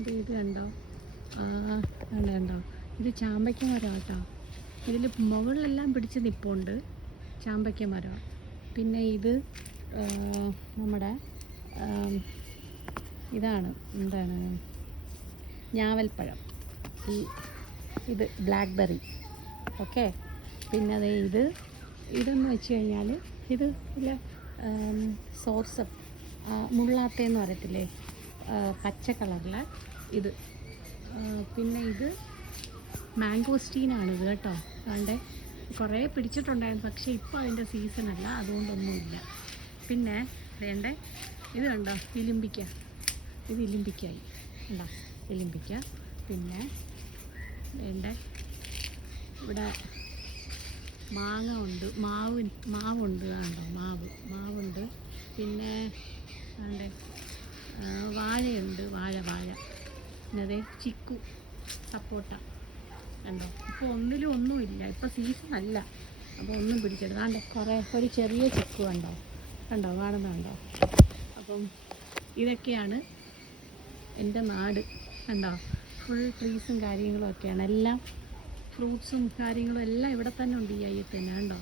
ഇത് കണ്ടോ? കണ്ടോ? ഇത് ചാമ്പയ്ക്ക മരം കേട്ടോ. ഇതിൽ മുകളിലെല്ലാം പിടിച്ച് നിൽപ്പുണ്ട് ചാമ്പയ്ക്ക മരം. പിന്നെ ഇത് നമ്മുടെ ഇതാണ് എന്താണ് ഞാവൽപ്പഴം. ഇത് ബ്ലാക്ക്ബെറി. ഓക്കെ. പിന്നെ അതേ ഇതെന്ന് വെച്ച് കഴിഞ്ഞാൽ ഇത് ഇല്ല സോർസ് മുള്ളാത്തേന്ന് പറയത്തില്ലേ, പച്ച കളറിലെ ഇത്. പിന്നെ ഇത് മാംഗോസ്റ്റീനാണിത് കേട്ടോ. അതുകൊണ്ട് കുറേ പിടിച്ചിട്ടുണ്ടായിരുന്നു, പക്ഷേ ഇപ്പോൾ അതിൻ്റെ സീസണല്ല, അതുകൊണ്ടൊന്നുമില്ല. പിന്നെ വേണ്ടേ ഇത് കണ്ടോ, ഇലിമ്പിക്ക. ഇത് ഇലിമ്പിക്കായി ഉണ്ടോ, ഇലിമ്പിക്ക. പിന്നെ വേണ്ടേ ഇവിടെ മാങ്ങ ഉണ്ട്, മാവുണ്ട് കണ്ടോ, മാവുണ്ട്. പിന്നെ വേണ്ടേ വാഴയുണ്ട്, വാഴ. പിന്നെ അതേ ചിക്കു, സപ്പോട്ട കണ്ടോ. ഇപ്പോൾ ഒന്നുമില്ല, ഇപ്പോൾ സീസൺ അല്ല, അപ്പോൾ ഒന്നും പിടിച്ചെടുക്കാണ്ട്. ഒരു ചെറിയ ചിക്കു കണ്ടോ കാണുന്നുണ്ടോ. അപ്പം ഇതൊക്കെയാണ് എൻ്റെ നാട് കണ്ടോ. ഫുൾ ട്രീസും കാര്യങ്ങളും ഒക്കെയാണ്. എല്ലാം ഫ്രൂട്ട്സും കാര്യങ്ങളും എല്ലാം ഇവിടെ തന്നെ ഉണ്ട്, ഈ അയ്യത്ത് തന്നെ കണ്ടോ.